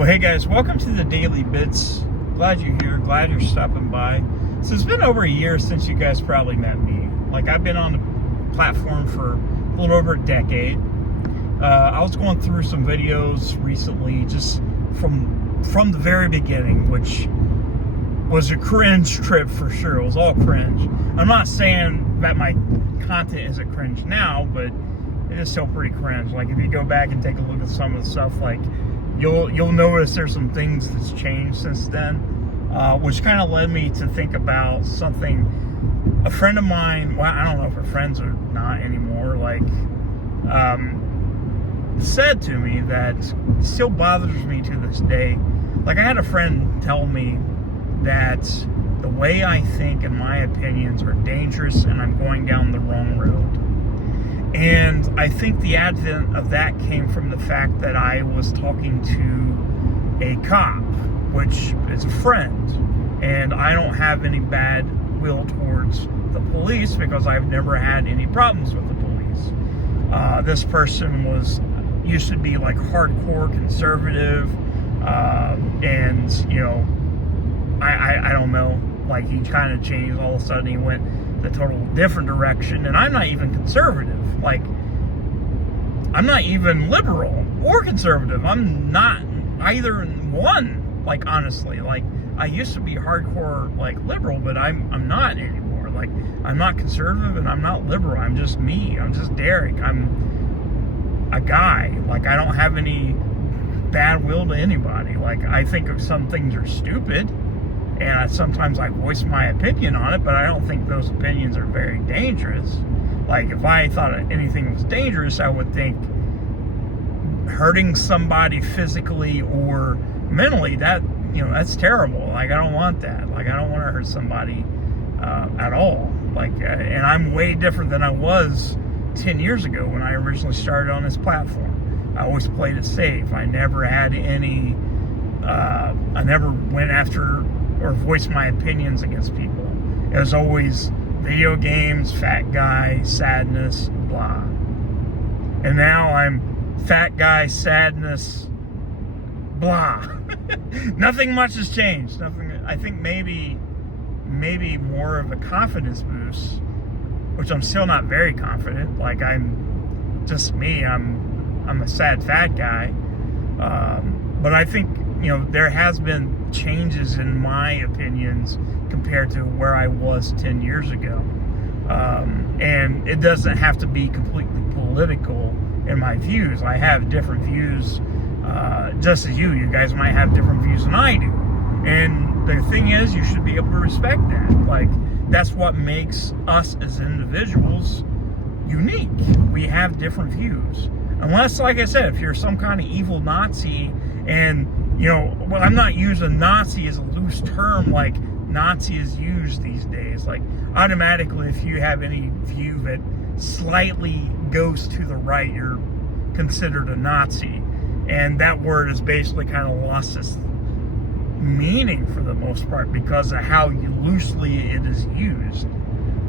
Well, hey guys, welcome to the Daily Bits. Glad you're here. Glad you're stopping by. So it's been over a year since you guys probably met me. Like, I've been on the platform for a little over a decade. I was going through some videos recently, just from the very beginning, which was a cringe trip for sure. It was all cringe. I'm not saying that my content isn't cringe now, but it is still pretty cringe. Like, if you go back and take a look at some of the stuff, like, you'll notice there's some things that's changed since then, which kind of led me to think about something a friend of mine, well, I don't know if we're friends or not anymore, like, said to me that still bothers me to this day. Like, I had a friend tell me that the way I think and my opinions are dangerous and I'm going down the wrong road. And I think the advent of that came from the fact that I was talking to a cop, which is a friend, and I don't have any bad will towards the police because I've never had any problems with the police. This person used to be like hardcore conservative, and you know, I don't know, like, he kind of changed. All of a sudden he went the total different direction, and I'm not even conservative. Like, I'm not even liberal or conservative. I'm not either one, like, honestly. Like, I used to be hardcore, like, liberal, but I'm not anymore. Like, I'm not conservative and I'm not liberal. I'm just me. I'm just Derek. I'm a guy. Like, I don't have any bad will to anybody. Like, I think some things are stupid, and sometimes I voice my opinion on it, but I don't think those opinions are very dangerous. Like, if I thought anything was dangerous, I would think hurting somebody physically or mentally, that's terrible. Like, I don't want that. Like, I don't want to hurt somebody at all. Like, and I'm way different than I was 10 years ago when I originally started on this platform. I always played it safe. I never had any, I never went after or voiced my opinions against people. It was always video games, fat guy, sadness, blah. And now I'm fat guy, sadness, blah. Nothing much has changed. Nothing. I think maybe more of a confidence boost, which I'm still not very confident. Like, I'm just me. I'm a sad fat guy. But I think, there has been changes in my opinions compared to where I was 10 years ago. And it doesn't have to be completely political in my views. I have different views, just as you guys might have different views than I do. And the thing is, you should be able to respect that. Like, that's what makes us as individuals unique. We have different views. Unless, like I said, if you're some kind of evil Nazi, and well, I'm not using Nazi as a loose term like Nazi is used these days. Like, automatically, if you have any view that slightly goes to the right, you're considered a Nazi. And that word has basically kind of lost its meaning for the most part because of how loosely it is used.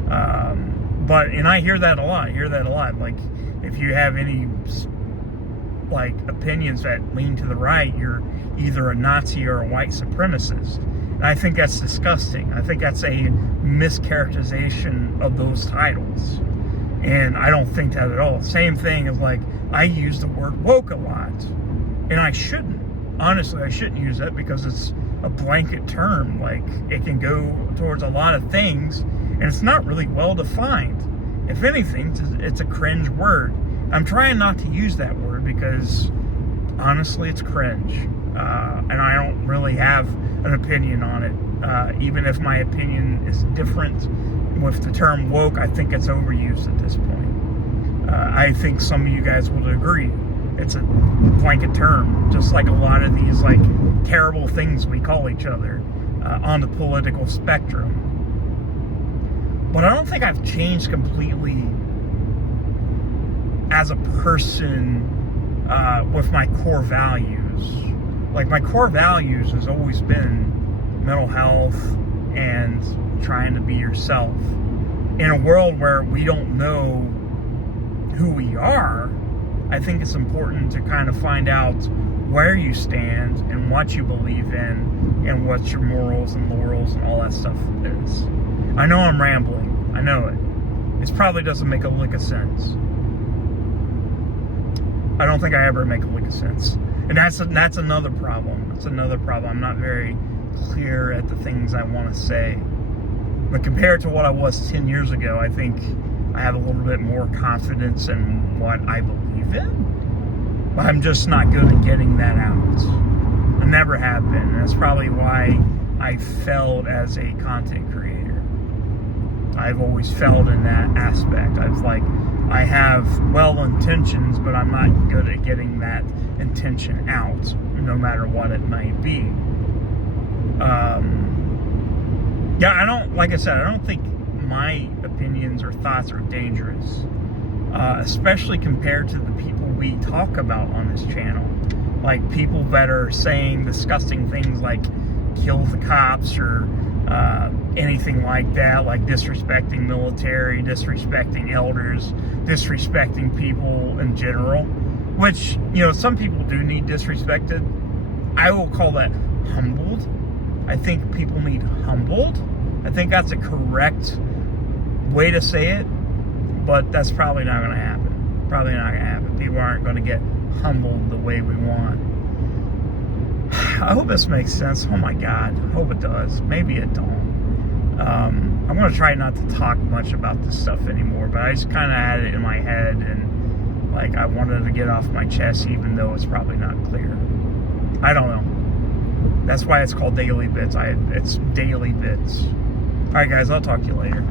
And I hear that a lot. Like, if you have any, like, opinions that lean to the right, you're either a Nazi or a white supremacist. And I think that's disgusting. I think that's a mischaracterization of those titles. And I don't think that at all. Same thing as, like, I use the word woke a lot. And I shouldn't. Honestly, I shouldn't use that because it's a blanket term. Like, it can go towards a lot of things, and it's not really well defined. If anything, it's a cringe word. I'm trying not to use that word because, honestly, it's cringe. And I don't really have an opinion on it. Even if my opinion is different with the term woke, I think it's overused at this point. I think some of you guys will agree. It's a blanket term, just like a lot of these, like, terrible things we call each other on the political spectrum. But I don't think I've changed completely as a person with my core values. Like, my core values has always been mental health and trying to be yourself. In a world where we don't know who we are, I think it's important to kind of find out where you stand and what you believe in and what your morals and laurels and all that stuff is. I know I'm rambling. I know it. It probably doesn't make a lick of sense. I don't think I ever make a lick of sense. And that's another problem. That's another problem. I'm not very clear at the things I want to say. But compared to what I was 10 years ago, I think I have a little bit more confidence in what I believe in. But I'm just not good at getting that out. I never have been. And that's probably why I failed as a content creator. I've always failed in that aspect. I have well intentions, but I'm not good at getting that intention out, no matter what it might be. Like I said, I don't think my opinions or thoughts are dangerous, especially compared to the people we talk about on this channel. Like people that are saying disgusting things like kill the cops or anything like that, like disrespecting military, disrespecting elders, disrespecting people in general, which, some people do need disrespected. I will call that humbled. I think people need humbled. I think that's a correct way to say it, but that's probably not going to happen. Probably not going to happen. People aren't going to get humbled the way we want. I hope this makes sense. Oh my God. I hope it does. Maybe it don't. I'm going to try not to talk much about this stuff anymore, but I just kind of had it in my head and I wanted to get off my chest even though it's probably not clear. I don't know. That's why it's called Daily Bits. It's Daily Bits. Alright guys, I'll talk to you later.